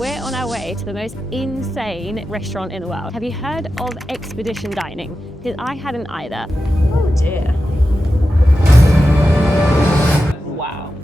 we're on our way to the most insane restaurant in the world. Have you heard of expedition dining? Because I hadn't either. Oh dear. Wow.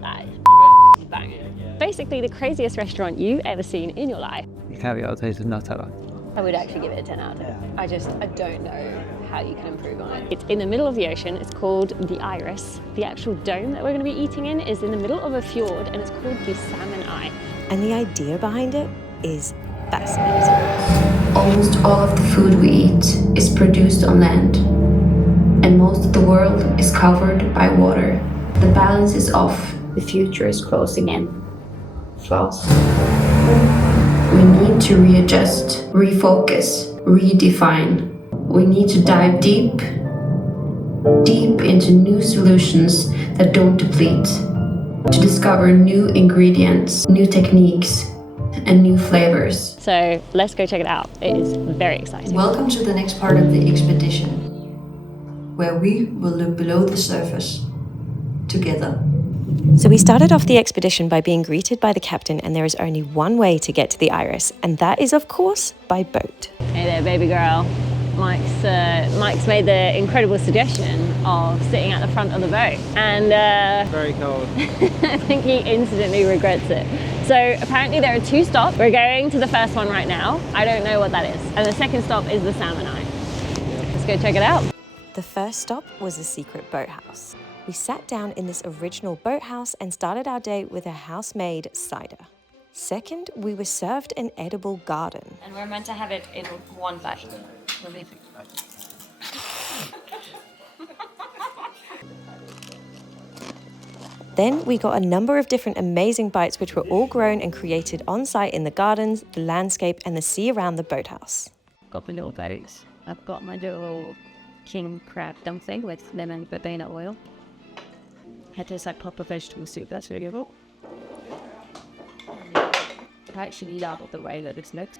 That is banging. Basically the craziest restaurant you've ever seen in your life. The caviar tasted nuts out. I would actually give it a 10 out of 10. I don't know how you can improve on it. It's in the middle of the ocean. It's called the Iris. The actual dome that we're going to be eating in is in the middle of a fjord, and it's called the Salmon Eye. And the idea behind it is fascinating. Almost all of the food we eat is produced on land, and most of the world is covered by water. The balance is off. The future is closing in fast. We need to readjust, refocus, redefine. We need to dive deep into new solutions that don't deplete, to discover new ingredients, new techniques, and new flavors. So let's go check it out. It is very exciting. Welcome to the next part of the expedition, where we will look below the surface together. So we started off the expedition by being greeted by the captain, and there is only one way to get to the Iris, and that is of course by boat. Hey there, baby girl. Mike's made the incredible suggestion of sitting at the front of the boat, and Very cold. I think he instantly regrets it. So apparently there are 2 stops. We're going to the first one right now. I don't know what that is. And the second stop is the Salmon Eye. Let's go check it out. The first stop was a secret boathouse. We sat down in this original boathouse and started our day with a house-made cider. Second, we were served an edible garden. And we're meant to have it in one bite. Then we got a number of different amazing bites which were all grown and created on site in the gardens, the landscape and the sea around the boathouse. Got my little berries. I've got my little king crab dumpling with lemon verbena oil. It tastes like proper vegetable soup. That's really good. I actually love the way that this looks.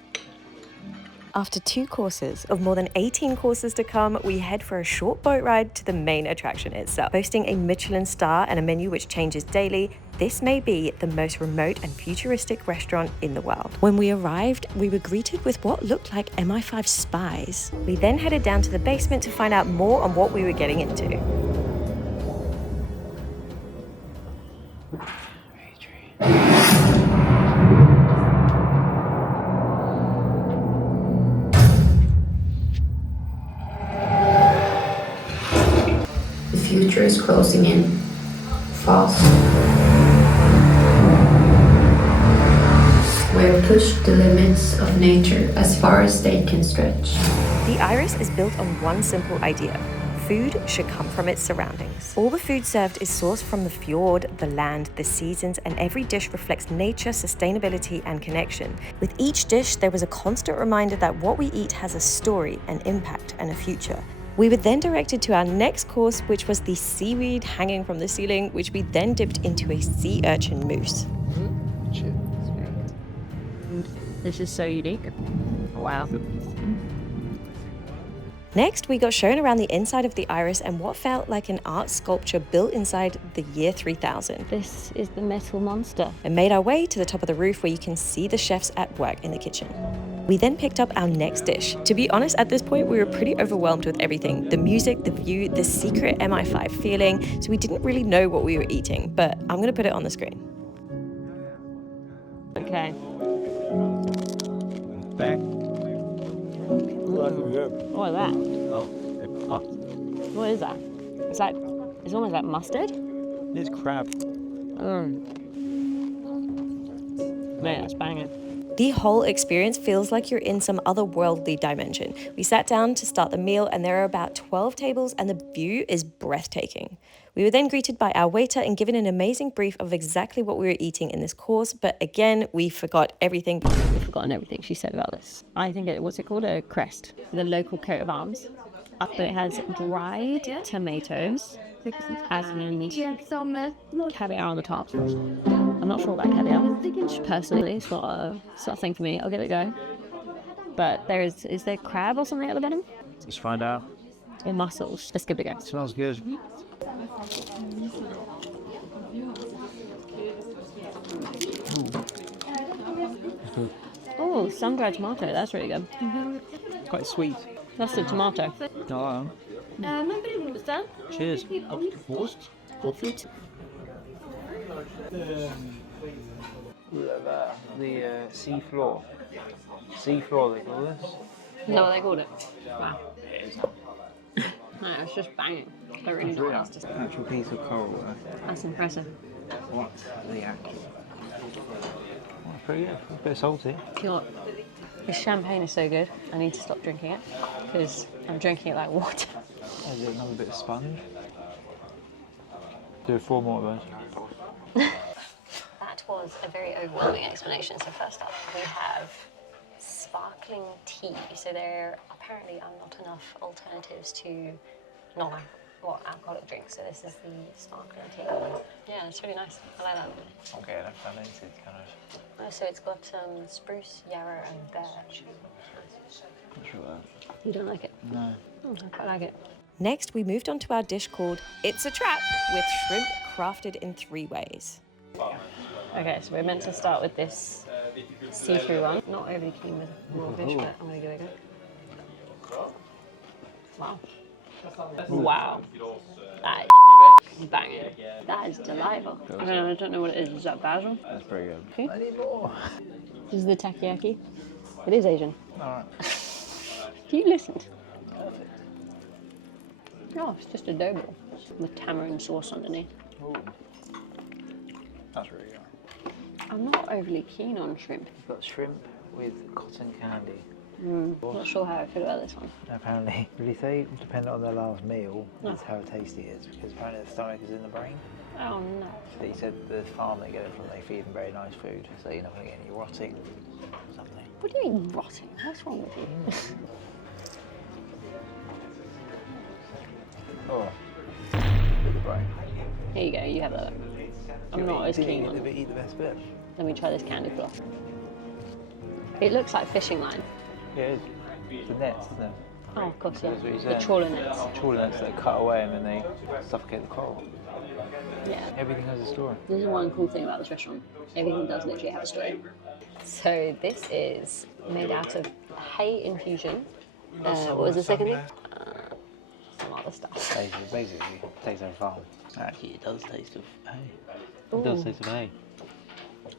After 2 courses of more than 18 courses to come, we head for a short boat ride to the main attraction itself. Boasting a Michelin-star and a menu which changes daily, this may be the most remote and futuristic restaurant in the world. When we arrived, we were greeted with what looked like MI5 spies. We then headed down to the basement to find out more on what we were getting into. The future is closing in fast. We've pushed the limits of nature as far as they can stretch. The Iris is built on one simple idea. Food should come from its surroundings. All the food served is sourced from the fjord, the land, the seasons, and every dish reflects nature, sustainability, and connection. With each dish, there was a constant reminder that what we eat has a story, an impact, and a future. We were then directed to our next course, which was the seaweed hanging from the ceiling, which we then dipped into a sea urchin mousse. This is so unique. Wow. Next, we got shown around the inside of the Iris and what felt like an art sculpture built inside the year 3000. This is the metal monster. And made our way to the top of the roof where you can see the chefs at work in the kitchen. We then picked up our next dish. To be honest, at this point, we were pretty overwhelmed with everything. The music, the view, the secret MI5 feeling, so we didn't really know what we were eating, but I'm gonna put it on the screen. Okay. Back. What is that? What is that? It's almost like mustard. It's crab. Man, that's banging. The whole experience feels like you're in some otherworldly dimension. We sat down to start the meal and there are about 12 tables and the view is breathtaking. We were then greeted by our waiter and given an amazing brief of exactly what we were eating in this course, but again, we forgot everything. We've forgotten everything she said about this. I think what's it called? A crest. The local coat of arms. But it has dried tomatoes, and caviar on the top. I'm not sure about caviar. Personally, it's not a thing for me. I'll give it a go. But is there crab or something at the bottom? Let's find out. Or mussels. Let's give it a go. Smells good. Oh, sun-dried tomato. That's really good. It's quite sweet. That's the tomato. No, cheers. The sea floor. Sea floor, they call this. No, what they called it. Wow. No, it's just banging. They're really not nice. Actual piece of coral there. That's impressive. What the actual? Oh, pretty good. A bit salty. You know what? This champagne is so good. I need to stop drinking it because I'm drinking it like water. Is it another bit of sponge? Do 4 more of those. That was a very overwhelming explanation. So first up, we have sparkling tea. So there apparently are not enough alternatives to alcoholic drinks. So this is the sparkling tea. Yeah, it's really nice. I like that. Okay, that's fermented kind of. Oh, so it's got spruce, yarrow, and birch. Not sure about that. You don't like it? No. I quite like it. Next, we moved on to our dish called It's a Trap, with shrimp crafted in 3 ways. Okay, so we're meant to start with this see-through one. Not overly keen with raw fish, but I'm gonna give it a go. Wow. Wow. That is banging. That is delightful. I don't know what it is. Is that basil? That's pretty good. Okay. I need more. This is the takoyaki. It is Asian. Alright. You listened. Oh, it's just a dough ball with tamarind sauce underneath. Ooh. That's really good. I'm not overly keen on shrimp. You've got shrimp with cotton candy. Not sure how I feel about this one. Apparently, really say, depending on their last meal, that's how tasty it is, because apparently the stomach is in the brain. Oh no. So he said the farm they get it from, they feed them very nice food, so you're not going to get any rotting or something. What do you mean rotting? What's wrong with you? Oh, with the brain. Here you go, you have that. I'm not as keen on it. Eat the best bit. Let me try this candy floss. It looks like fishing line. Yeah, it is. It's the nets, isn't it? Oh, of course, yeah. That's what he's The saying. trawler nets. Trawler nets that cut away and then they suffocate the coral. Yeah. Everything has a story. This is one cool thing about this restaurant. Everything does literally have a story. So this is made out of hay infusion. What was the second thing? Some other stuff. Basically, tastes like a farm. Actually, it does taste of hay. Ooh. It does taste of hay.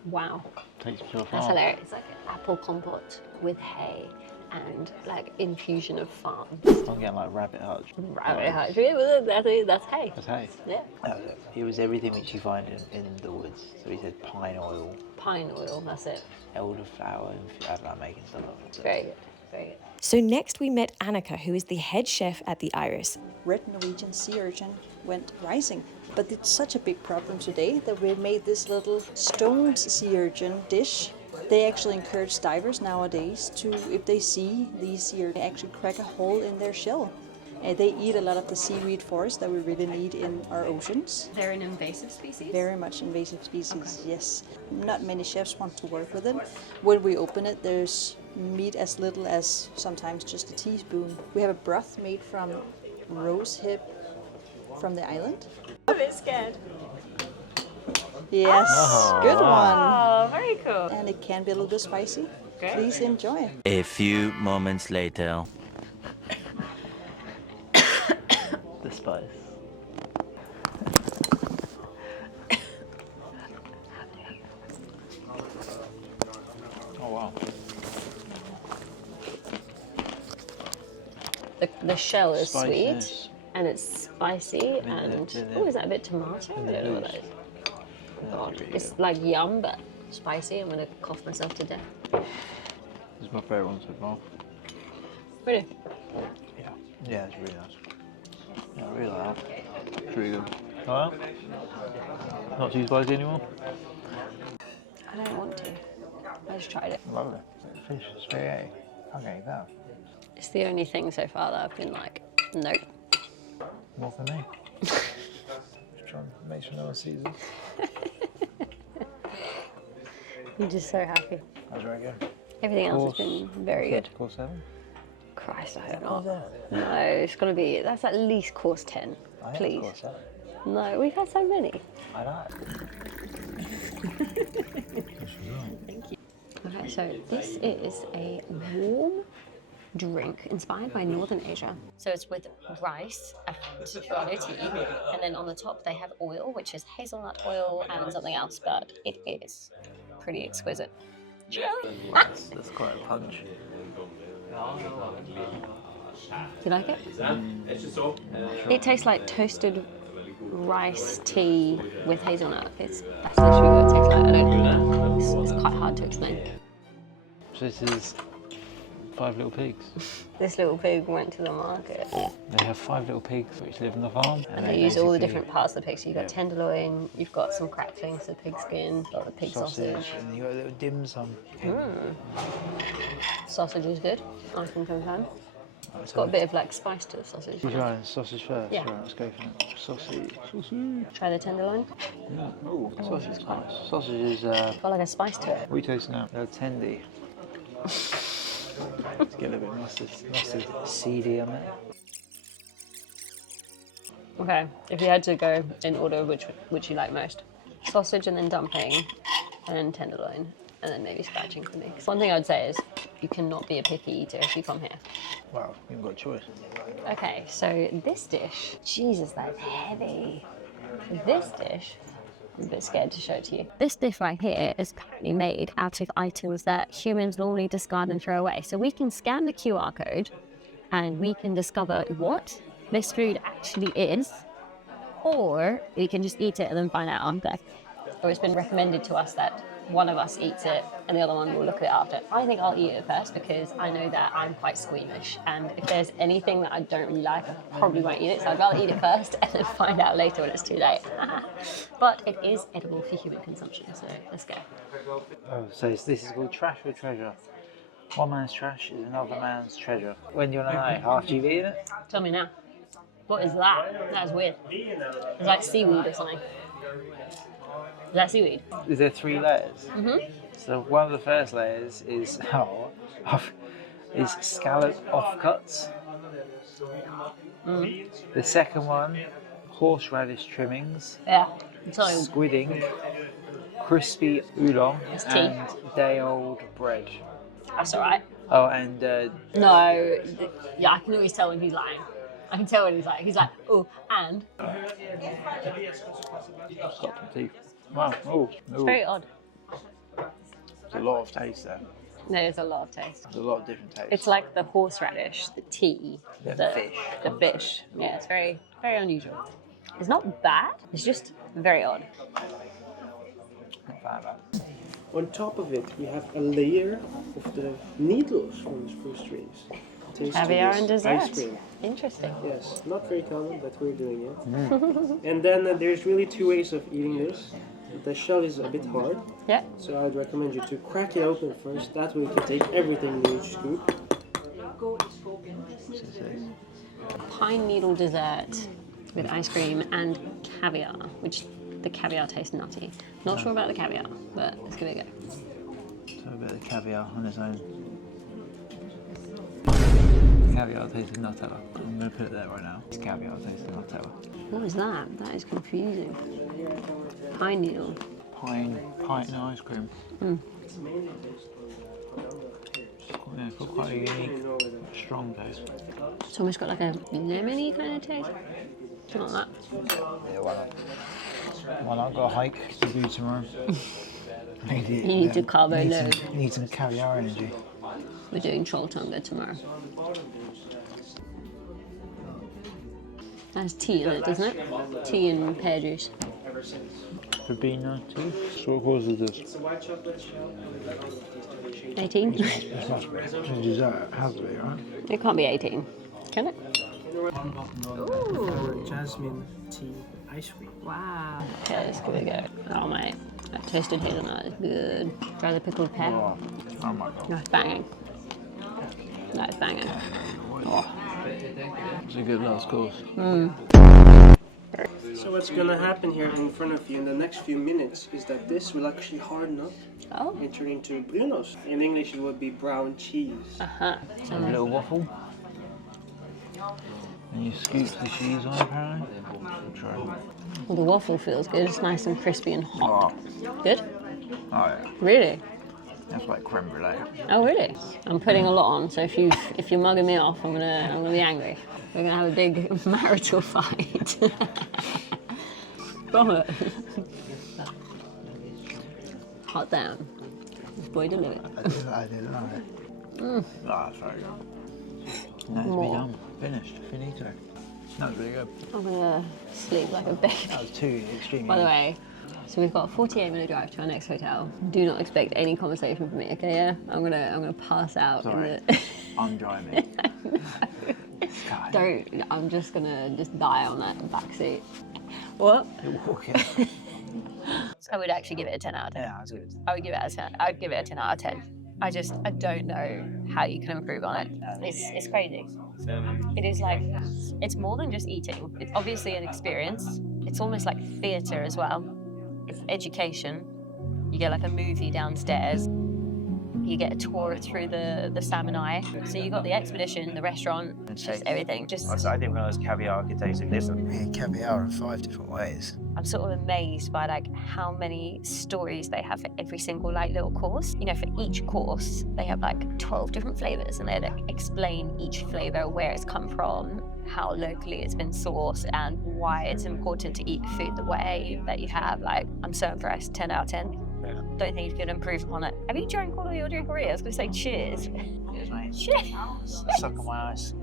Wow. Tastes of a farm. That's hilarious. It's like an apple compote with hay and like infusion of farm. I'm getting like rabbit hutch. Rabbit hutch. That's hay. That's hay. Yeah. That was it. It was everything which you find in the woods. So he said pine oil, Pine oil, that's it. elderflower, and I don't know, making stuff up. It's very good. Very good. So next we met Annika, who is the head chef at the Iris. Red Norwegian sea urchin went rising. But it's such a big problem today that we made this little stoned sea urchin dish. They actually encourage divers nowadays to, if they see these sea urchins, actually crack a hole in their shell. They eat a lot of the seaweed forest that we really need in our oceans. They're an invasive species? Very much invasive species, yes. Not many chefs want to work with it. When we open it, there's meat as little as sometimes just a teaspoon. We have a broth made from rose hip from the island. I'm a bit scared. Yes, good one. Oh, very cool. And it can be a little bit spicy. Okay. Please enjoy. A few moments later. The spice. Oh wow. The shell is Spiciness. sweet and it's spicy and oh, is that a bit tomato? I don't know what that is. God, it's like yum but spicy. I'm gonna cough myself to death. This is my favourite one so far. Really? Yeah. Yeah, it's really nice. Yeah, I really like that. It's really good. Alright? Not too spicy anymore? I don't want to. I just tried it. Lovely. Fish, spaghetti. Okay, that. It's the only thing so far that I've been like, nope. More for me. Just trying to make sure no one sees it. I'm just so happy. That's very good. Everything else has been very good. Course 7? Christ, I hope Course not. 7? No, it's gonna be, that's at least course 10, I think please. Course 7. No, we've had so many. I know. Thank you. Okay, So this is a warm drink inspired by Northern Asia. So it's with rice and roti, and then on the top they have oil, which is hazelnut oil and something else, but it is pretty exquisite. That's quite a punch. Do you like it? It tastes like toasted rice tea with hazelnut. That's literally what it tastes like. I don't know. It's quite hard to explain. So this is 5 little pigs. This little pig went to the market. They have 5 little pigs which live on the farm. And they use all the different parts of the pig. So you've got tenderloin, you've got some cracklings, the pig skin, got the pig sausage. And you got a little dim sum. Sausage is good. I can confirm. It's got a bit of like spice to the sausage. You try sausage first? Yeah. Right, let's go for it. Sausage. Try the tenderloin. Yeah. Oh, sausage is nice. Sausage is, Got like a spice to it. what are you tasting now? A tendy. Let's get a little bit mustard seedy on it. Okay, if you had to go in order, which you like most? Sausage and then dumpling, and then tenderloin, and then maybe scratching for me. One thing I would say is you cannot be a picky eater if you come here. Wow, you haven't got a choice. Okay, so this dish, Jesus, that's heavy. This dish, I'm a bit scared to show it to you. This dish right here is apparently made out of items that humans normally discard and throw away. So we can scan the QR code and we can discover what this food actually is, or we can just eat it and then find out on death. Or it's been recommended to us that one of us eats it and the other one will look at it after. I think I'll eat it first because I know that I'm quite squeamish, and if there's anything that I don't really like, I probably won't eat it, so I'd rather eat it first and then find out later when it's too late. But it is edible for human consumption, so let's go. Oh, so this is called trash or treasure? One man's trash is another man's treasure. When do you want to know? After you've eaten it? Tell me now. What is that? That is weird. It's like seaweed or something. Is that seaweed? Is there 3 layers? Mm-hmm. So one of the first layers is is scalloped offcuts. The second one, horseradish trimmings, Yeah. It's like, squidding, crispy oolong, It's tea. and day-old bread. that's all right. Oh, and No. Yeah, I can always tell when he's lying. I can tell when he's like, oh, and. got some teeth. Wow, oh, It's very odd. there's a lot of taste there. There's a lot of taste. There's a lot of different tastes. It's like the horseradish, the tea, The fish. The fish. Yeah, it's very, very unusual. It's not bad, it's just very odd. Not bad. On top of it, we have a layer of the needles from the spruce trees. Taste to Caviar this and dessert. Ice cream. Interesting. Yes, not very common, but we're doing it. And then there's really 2 ways of eating this. The shell is a bit hard, Yeah. so I'd recommend you to crack it open first. That way you can take everything in each scoop. Pine needle dessert with ice cream and caviar, which the caviar tastes nutty. Not sure about the caviar, but let's give it a go. So a bit of caviar on its own. Caviar tastes of Nutella. I'm going to put it there right now. It's caviar tastes of Nutella. What is that? That is confusing. Pine needle. Pine ice cream. Yeah, it's got quite a unique, strong taste. It's almost got like a lemony kind of taste. Something like that. Yeah, why not? Well, I've got a hike to do tomorrow. You need to carbo load. Need some caviar energy. We're doing troll tonga tomorrow. That's tea in it, doesn't it? Tea and pear juice. Ribena too. So what causes this? It's a white chocolate shell. 18? It's much better. Dessert has to be, right? It can't be 18, can it? Ooh. Jasmine tea ice cream. Wow. Okay, let's give it a go. Oh mate, that toasted hazelnut is good. Try the pickled pear. Oh my god. That's banging. That is banging. Oh. It's a good last course. So what's gonna happen here in front of you in the next few minutes is that this will actually harden up Oh. and turn into brunost. In English it would be brown cheese. Uh-huh. A little waffle. And you scoop the cheese on apparently. Try. Well, the waffle feels good. It's nice and crispy and hot. Good? Oh yeah. Really? That's like creme brulee. Oh really? I'm putting a lot on, so if you're mugging me off, I'm gonna be angry. We're gonna have a big marital fight. Promise. Hot damn. This boy delivered. I didn't know it. Oh, that's very good. Now it's More. be done. Finished. Finito. That was really good. I'm gonna sleep like a baby. That was too extremely. By the way, so we've got a 48-minute drive to our next hotel. Do not expect any conversation from me, okay? Yeah, I'm gonna pass out. Sorry. I'm driving. Don't. I'm just gonna die on that back seat. What? You're walking. I would actually give it a 10 out of 10. Yeah, that's good. I would give it a 10. I would give it a 10 out of 10. I don't know how you can improve on it. It's crazy. It is like, it's more than just eating. It's obviously an experience. It's almost like theatre as well. It's education. You get like a movie downstairs. You get a tour through the Salmon Eye. So you got the expedition, the restaurant, just everything. I didn't realise caviar could taste like this. We had caviar in 5 different ways. I'm sort of amazed by like how many stories they have for every single like little course. You know, for each course, they have like 12 different flavors, and they like explain each flavor, where it's come from, how locally it's been sourced, and why it's important to eat food the way that you have. Like, I'm so impressed. 10 out of 10. Don't think you could improve upon it. Have you drank all of your drink already? I was going to say cheers. Cheers, mate. Cheers. Suck on my ice.